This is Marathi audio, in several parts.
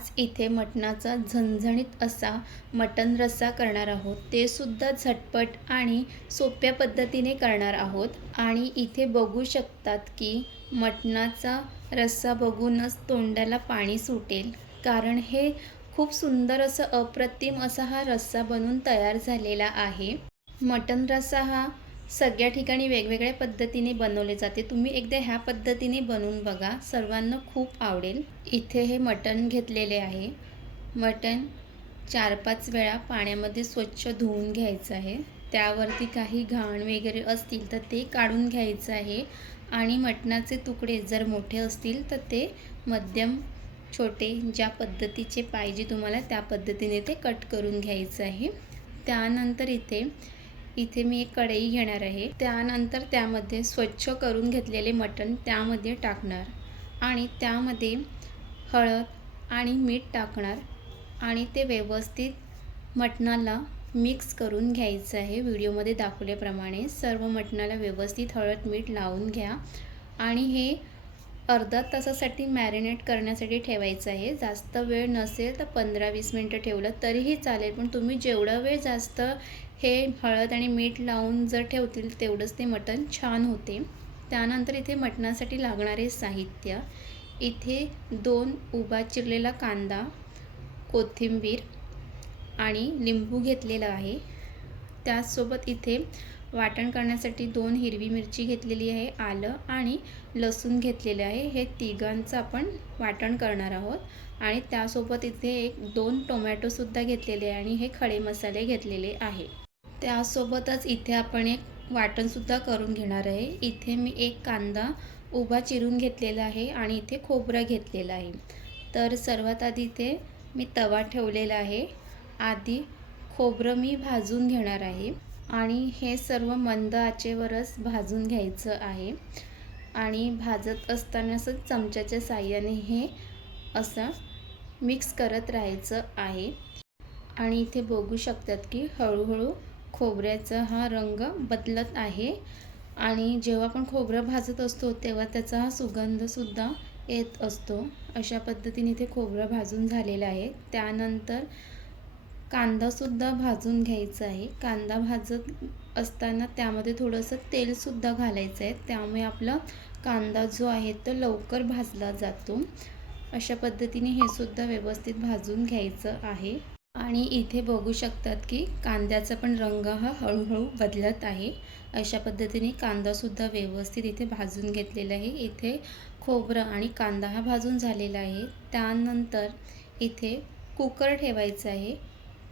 आज इथे मटणाचा झणझणीत असा मटण रस्सा करणार आहोत. ते सुद्धा झटपट आणि सोप्या पद्धतीने करणार आहोत. आणि इथे बघू शकतात की मटणाचा रस्सा बघूनच तोंडाला पाणी सुटेल. कारण हे खूप सुंदर असं अप्रतिम असा हा रस्सा बनून तयार झालेला आहे. मटण रस्सा हा सगळ्या ठिकाणी वेगवेगळ्या पद्धतीने बनवले जाते. तुम्ही एकदा ह्या पद्धतीने बनवून बघा. सर्वांना खूप आवडेल. इथे हे मटण घेतलेले आहे. मटण चार पाच वेळा पाण्यामध्ये स्वच्छ धुवून घ्यायचं आहे. त्यावरती काही घाण वगैरे असतील तर ते काढून घ्यायचं आहे. आणि मटणाचे तुकडे जर मोठे असतील तर ते मध्यम छोटे ज्या पद्धतीचे पाहिजे तुम्हाला त्या पद्धतीने ते कट करून घ्यायचं आहे. त्यानंतर इथे इथे मी एक कढई घेणार आहे. त्यानंतर त्यामध्ये स्वच्छ करून घेतलेले मटण त्यामध्ये टाकणार आणि त्यामध्ये हळद आणि मीठ टाकणार आणि ते व्यवस्थित मटणाला मिक्स करून घ्यायचं आहे. व्हिडिओमध्ये दाखवल्याप्रमाणे सर्व मटणाला व्यवस्थित हळद मीठ लावून घ्या आणि हे अर्धा तासासाठी मॅरिनेट करण्यासाठी ठेवायचं आहे. जास्त वेळ नसेल तर पंधरा वीस मिनटं ठेवलं तरीही चालेल. पण तुम्ही जेवढा वेळ जास्त हे हळद आणि मीठ लावून जर ठेवतील तेवढंच ते मटण छान होते. त्यानंतर इथे मटणासाठी लागणारे साहित्य. इथे दोन उभा चिरलेला कांदा कोथिंबीर आणि लिंबू घेतलेला आहे. त्याचसोबत इथे वाटण करण्यासाठी दोन हिरवी मिरची घेतलेली आहे आलं आणि लसूण घेतलेले आहे. हे तिघांचं आपण वाटण करणार आहोत. आणि त्यासोबत इथे एक दोन टोमॅटोसुद्धा घेतलेले आहे आणि हे खडे मसाले घेतलेले आहे. त्यासोबतच इथे आपण एक वाटणसुद्धा करून घेणार आहे. इथे मी एक कांदा उभा चिरून घेतलेला आहे आणि इथे खोबरं घेतलेलं आहे. तर सर्वात आधी इथे मी तवा ठेवलेला आहे. आधी खोबरं मी भाजून घेणार आहे. आणि हे सर्व मंद आचेवरच भाजून घ्यायचं आहे. आणि भाजत असताना असं चमच्याच्या साह्याने हे असं मिक्स करत राहायचं आहे. आणि इथे बघू शकतात की हळूहळू खोबऱ्याचा हा रंग बदलत आहे. आणि जेव्हा आपण खोबरं भाजत असतो तेव्हा त्याचा हा सुगंधसुद्धा येत असतो. अशा पद्धतीने इथे खोबरं भाजून झालेलं आहे. त्यानंतर कांदासुद्धा भाजून घ्यायचा आहे. कांदा भाजत असताना त्यामध्ये थोडंसं तेलसुद्धा घालायचं आहे. त्यामुळे आपला कांदा जो आहे तो लवकर भाजला जातो. अशा पद्धतीने हे सुद्धा व्यवस्थित भाजून घ्यायचं आहे. आणि इथे बघू शकतात की कांद्याचा पण रंग हा हळूहळू बदलत आहे. अशा पद्धतीने कांदासुद्धा व्यवस्थित इथे भाजून घेतलेला आहे. इथे खोबरं आणि कांदा हा भाजून झालेला आहे. त्यानंतर इथे कुकर ठेवायचं आहे.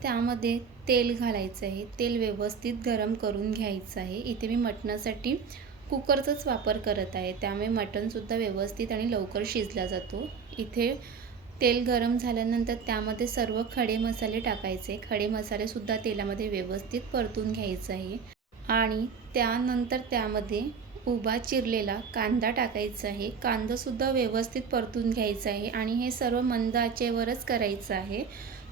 त्यामध्ये तेल घालायचं आहे. तेल व्यवस्थित गरम करून घ्यायचं आहे. इथे मी मटणासाठी कुकरचाच वापर करत आहे. त्यामुळे मटणसुद्धा व्यवस्थित आणि लवकर शिजला जातो. इथे तेल गरम झाल्यानंतर त्यामध्ये सर्व खडे मसाले टाकायचे. खडे मसालेसुद्धा तेलामध्ये व्यवस्थित परतून घ्यायचं आहे. आणि त्यानंतर त्यामध्ये उभा चिरलेला कांदा टाकायचा आहे. कांदासुद्धा व्यवस्थित परतून घ्यायचा आहे. आणि हे सर्व मंद आचेवरच करायचं आहे.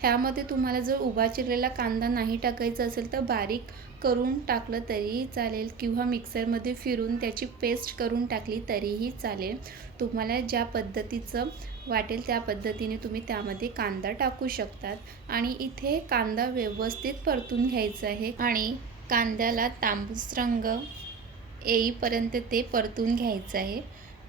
त्यामध्ये तुम्हाला जर उभा चिरलेला कांदा नाही टाकायचा असेल तर बारीक करून टाकलं तरीही चालेल किंवा मिक्सरमध्ये फिरून त्याची पेस्ट करून टाकली तरीही चालेल. तुम्हाला ज्या पद्धतीचं वाटेल त्या पद्धतीने तुम्ही त्यामध्ये कांदा टाकू शकतात. आणि इथे कांदा व्यवस्थित परतून घ्यायचा आहे आणि कांद्याला तांबूस रंग येईपर्यंत ते परतून घ्यायचं आहे.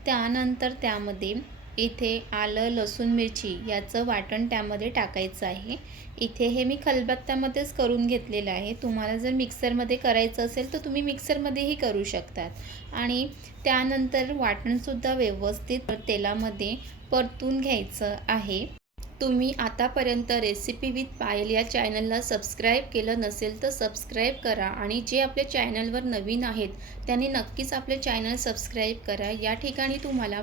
त्यानंतर त्यामध्ये इथे आलं लसूण मिरची याचं वाटण त्यामध्ये टाकायचं आहे. इथे हे मी खलबत्त्यामध्येच करून घेतलेलं आहे. तुम्हाला जर मिक्सरमध्ये करायचं असेल तर तुम्ही मिक्सरमध्येही करू शकतात. आणि त्यानंतर वाटणसुद्धा व्यवस्थित तेलामध्ये परतून घ्यायचं आहे. तुम्ही आतापर्यंत रेसिपी विथ पायल या चॅनलला सबस्क्राईब केलं नसेल तर सबस्क्राईब करा आणि जे आपल्या चॅनलवर नवीन आहेत त्यांनी नक्कीच आपले चॅनल सबस्क्राईब करा. या ठिकाणी तुम्हाला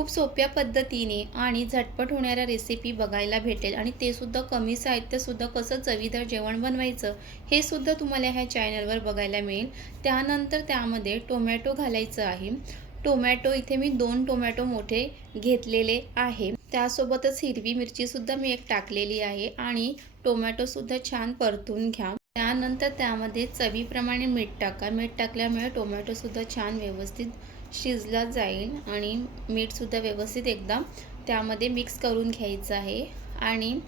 खूप सोप्या पद्धतीने आणि झटपट होणाऱ्या रेसिपी बघायला भेटेल. आणि ते सुद्धा कमी साहित्यसुद्धा कसं चवीदार जेवण बनवायचं हे सुद्धा तुम्हाला ह्या चॅनलवर बघायला मिळेल. त्यानंतर त्यामध्ये टोमॅटो घालायचं आहे. टोमॅटो इथे मी दोन टोमॅटो मोठे घेतलेले आहे. त्यासोबतच हिरवी मिरचीसुद्धा मी एक टाकलेली आहे आणि टोमॅटोसुद्धा छान परतून घ्या. त्यानंतर त्यामध्ये चवीप्रमाणे मीठ टाका. मीठ टाकल्यामुळे टोमॅटोसुद्धा छान व्यवस्थित शिजला जाईल आणि मीठसुद्धा व्यवस्थित एकदा त्यामध्ये मिक्स करून घ्यायचं आहे. आणि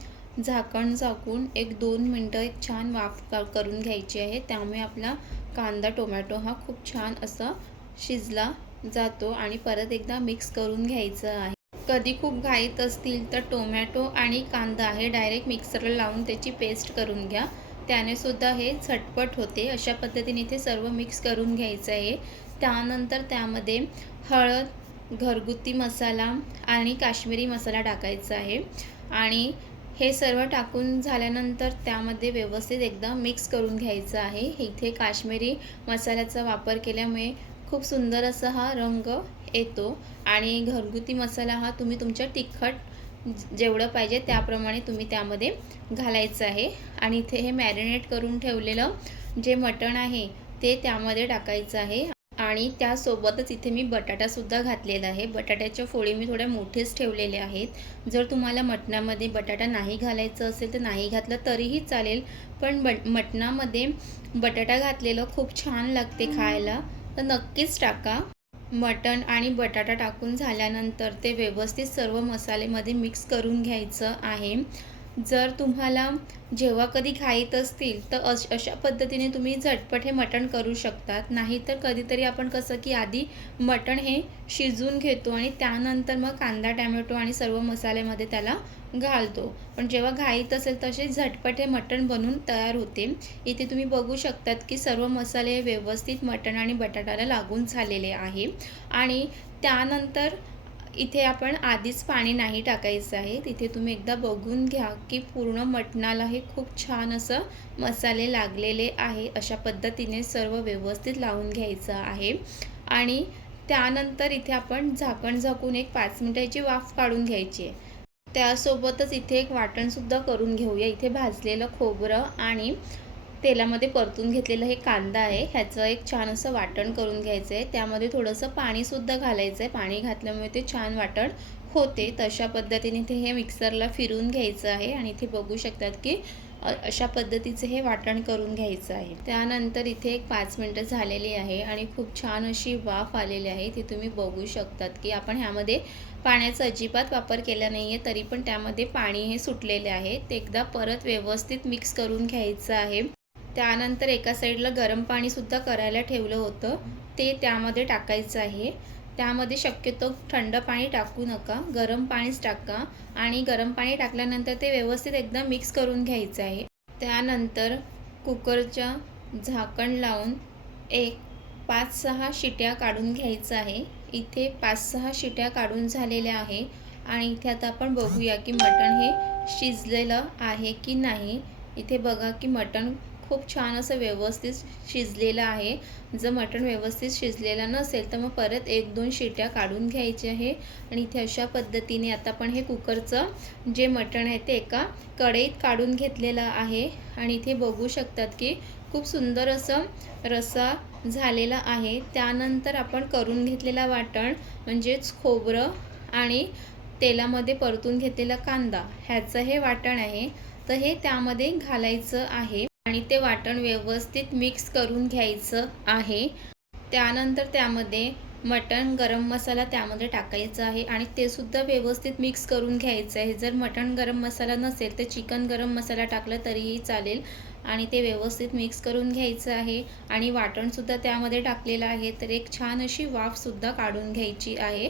झाकण झाकून एक दोन मिनटं एक छान वाफ करून घ्यायची आहे. त्यामुळे आपला कांदा टोमॅटो हा खूप छान असा शिजला जातो आणि परत एकदा मिक्स करून घ्यायचं आहे. कधी खूप घाईत असतील तर टोमॅटो आणि कांदा हे डायरेक्ट मिक्सरला लावून त्याची पेस्ट करून घ्या. त्याने सुद्धा हे झटपट होते. अशा पद्धतीने इथे सर्व मिक्स करून घ्यायचं आहे. त्यानंतर त्यामध्ये हळद घरगुती मसाला आणि काश्मीरी मसाला टाकायचा आहे. आणि हे सर्व टाकून झाल्यानंतर त्यामध्ये व्यवस्थित एकदा मिक्स करून घ्यायचं आहे. इथे काश्मीरी मसाल्याचा वापर केल्यामुळे खूप सुंदर असा हा रंग येतो. आणि घरगुती मसाला हा तुम्ही तुमच्या तिखट जेवढं पाहिजे त्याप्रमाणे तुम्ही त्यामध्ये घालायचं आहे. आणि इथे हे मॅरिनेट करून ठेवलेलं जे मटण आहे ते त्यामध्ये टाकायचं आहे. आणि त्यासोबतच इथे मी बटाटासुद्धा घातलेला आहे. बटाट्याच्या फोळी मी थोड्या मोठेच ठेवलेले आहेत. जर तुम्हाला मटणामध्ये बटाटा नाही घालायचं असेल तर नाही घातलं तरीही चालेल पण बट मटणामध्ये बटाटा घातलेलं खूप छान लागते खायला. तर नक्कीच टाका. मटण आणि बटाटा टाकून झाल्यानंतर ते व्यवस्थित सर्व मसालेमध्ये मिक्स करून घ्यायचं आहे. जर तुम्हाला जेव्हा कधी घाईत असतील तर अश अशा पद्धतीने तुम्ही झटपट हे मटण करू शकतात. नाहीतर कधीतरी आपण कसं की आधी मटण हे शिजवून घेतो आणि त्यानंतर मग कांदा टॅमॅटो आणि सर्व मसाल्यामध्ये त्याला घालतो. पण जेव्हा घाईत असेल तसे झटपट हे मटण बनून तयार होते. इथे तुम्ही बघू शकतात की सर्व मसाले व्यवस्थित मटण आणि बटाट्याला लागून झालेले आहे. आणि त्यानंतर इथे आपण आधीच पाणी नाही टाकायचं आहे. तिथे तुम्ही एकदा बघून घ्या की पूर्ण मटणाला हे खूप छान असं मसाले लागलेले आहे. अशा पद्धतीने सर्व व्यवस्थित लावून घ्यायचं आहे. आणि त्यानंतर इथे आपण झाकण झाकून एक पाच मिनिटाची वाफ काढून घ्यायची आहे. त्यासोबतच इथे एक वाटणसुद्धा करून घेऊया. इथे भाजलेलं खोबरं आणि तेलामध्ये परतून घेतलेलं हे कांदा आहे ह्याचं एक छान असं वाटण करून घ्यायचं आहे त्यामध्ये थोडंसं पाणीसुद्धा घालायचं आहे पाणी घातल्यामुळे ते छान वाटण होते. तशा पद्धतीने इथे हे मिक्सरला फिरून घ्यायचं आहे आणि इथे बघू शकतात की अशा पद्धतीचे हे वाटण करून घ्यायचं आहे. त्यानंतर इथे एक पाच मिनटं झालेली आहे आणि खूप छान अशी वाफ आलेली आहे. ती तुम्ही बघू शकतात की आपण ह्यामध्ये पाण्याचा अजिबात वापर केला नाही आहे तरी पण त्यामध्ये पाणी हे सुटलेले आहे. ते एकदा परत व्यवस्थित मिक्स करून घ्यायचं आहे. त्यानंतर एका साईडला गरम पाणीसुद्धा करायला ठेवलं होतं. ते त्यामध्ये टाकायचं आहे. त्यामध्ये शक्यतो थंड पाणी टाकू नका. गरम पाणीच टाका. आणि गरम पाणी टाकल्यानंतर ते व्यवस्थित एकदम मिक्स करून घ्यायचं आहे. त्यानंतर कुकरच्या झाकण लावून एक पाच सहा शिट्या काढून घ्यायचं आहे. इथे पाच सहा शिट्या काढून झालेल्या आहे. आणि इथे आता आपण बघूया की मटण हे शिजलेलं आहे की नाही. इथे बघा की मटण खूप छान असं व्यवस्थित शिजलेलं आहे. जर मटण व्यवस्थित शिजलेलं नसेल तर मग परत एक दोन शिट्या काढून घ्यायचे आहे. आणि इथे अशा पद्धतीने आता पण हे कुकरचं जे मटण आहे ते एका कढईत काढून घेतलेलं आहे. आणि इथे बघू शकतात की खूप सुंदर असं रस्सा झालेला आहे. त्यानंतर आपण करून घेतलेला वाटण म्हणजेच खोबरं आणि तेलामध्ये परतून घेतलेला कांदा. ह्याचं हे वाटण आहे. तर हे त्यामध्ये घालायचं आहे. आणि ते वाटण व्यवस्थित मिक्स करून घ्यायचं आहे. त्यानंतर त्यामध्ये मटण गरम मसाला त्यामध्ये टाकायचा आहे आणि ते सुद्धा व्यवस्थित मिक्स करून घ्यायचं आहे. जर मटण गरम मसाला नसेल तर चिकन गरम मसाला टाकला तरीही चालेल आणि ते व्यवस्थित मिक्स करून घ्यायचं आहे. आणि वाटणसुद्धा त्यामध्ये टाकलेलं आहे तर एक छान अशी वाफसुद्धा काढून घ्यायची आहे.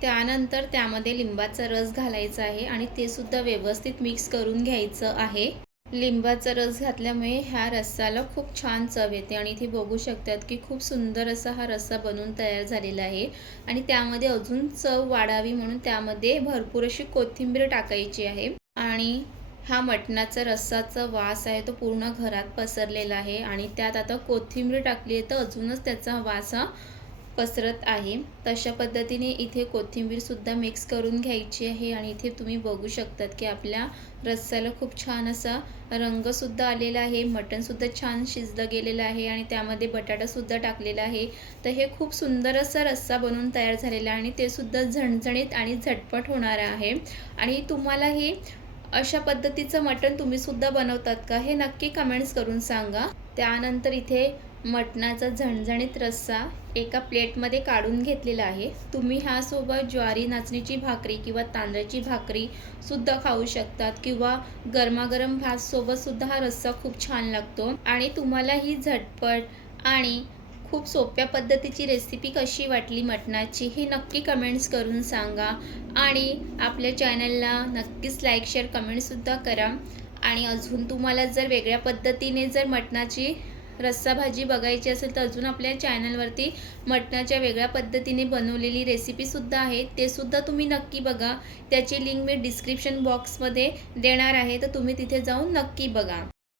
त्यानंतर त्यामध्ये लिंबाचा रस घालायचा आहे आणि ते सुद्धा व्यवस्थित मिक्स करून घ्यायचं आहे. लिंबाचा रस घातल्यामुळे ह्या रस्साला खूप छान चव येते आणि इथे बघू शकतात की खूप सुंदर असा हा रस्सा बनवून तयार झालेला आहे. आणि त्यामध्ये अजून चव वाढावी म्हणून त्यामध्ये भरपूर अशी कोथिंबीर टाकायची आहे. आणि हा मटणाचा रस्साचा वास आहे तो पूर्ण घरात पसरलेला आहे आणि त्यात आता कोथिंबीर टाकली आहे तर अजूनच त्याचा वास हा पसरत आहे. तशा पद्धतीने इथे कोथिंबीरसुद्धा मिक्स करून घ्यायची आहे आणि इथे तुम्ही बघू शकतात की आपल्या रस्स्याला खूप छान असा रंगसुद्धा आलेला आहे मटणसुद्धा छान शिजलं गेलेलं आहे आणि त्यामध्ये बटाटासुद्धा टाकलेला आहे. तर हे खूप सुंदर असा रस्सा बनवून तयार झालेला आहे आणि ते सुद्धा झणझणीत आणि झटपट होणार आहे. आणि तुम्हाला हे अशा पद्धतीचं मटण तुम्हीसुद्धा बनवतात का हे नक्की कमेंट्स करून सांगा. त्यानंतर इथे मटणाचा झणझणीत रस्सा एका प्लेटमध्ये काढून घेतलेला आहे. तुम्ही ह्यासोबत ज्वारी नाचणीची भाकरी किंवा तांदळाची भाकरी सुद्धा खाऊ शकतात किंवा गरमागरम भातसोबत सुद्धा हा रस्सा खूप छान लागतो. आणि तुम्हाला ही झटपट आणि खूप सोप्या पद्धतीची रेसिपी कशी वाटली मटणाची हे नक्की कमेंट्स करून सांगा. आणि आपल्या चॅनलला नक्कीच लाईक शेअर कमेंटसुद्धा करा. आणि अजून तुम्हाला जर वेगळ्या पद्धतीने जर मटणाची रस्सा भाजी बघायची असेल तर अजून आपल्या चॅनलवरती मटणाच्या वेगळ्या पद्धतीने बनवलेली रेसिपीसुद्धा आहे. ते सुद्धा तुम्ही नक्की बघा. त्याची लिंक मी डिस्क्रिप्शन बॉक्समध्ये देणार आहे. तर तुम्ही तिथे जाऊन नक्की बघा.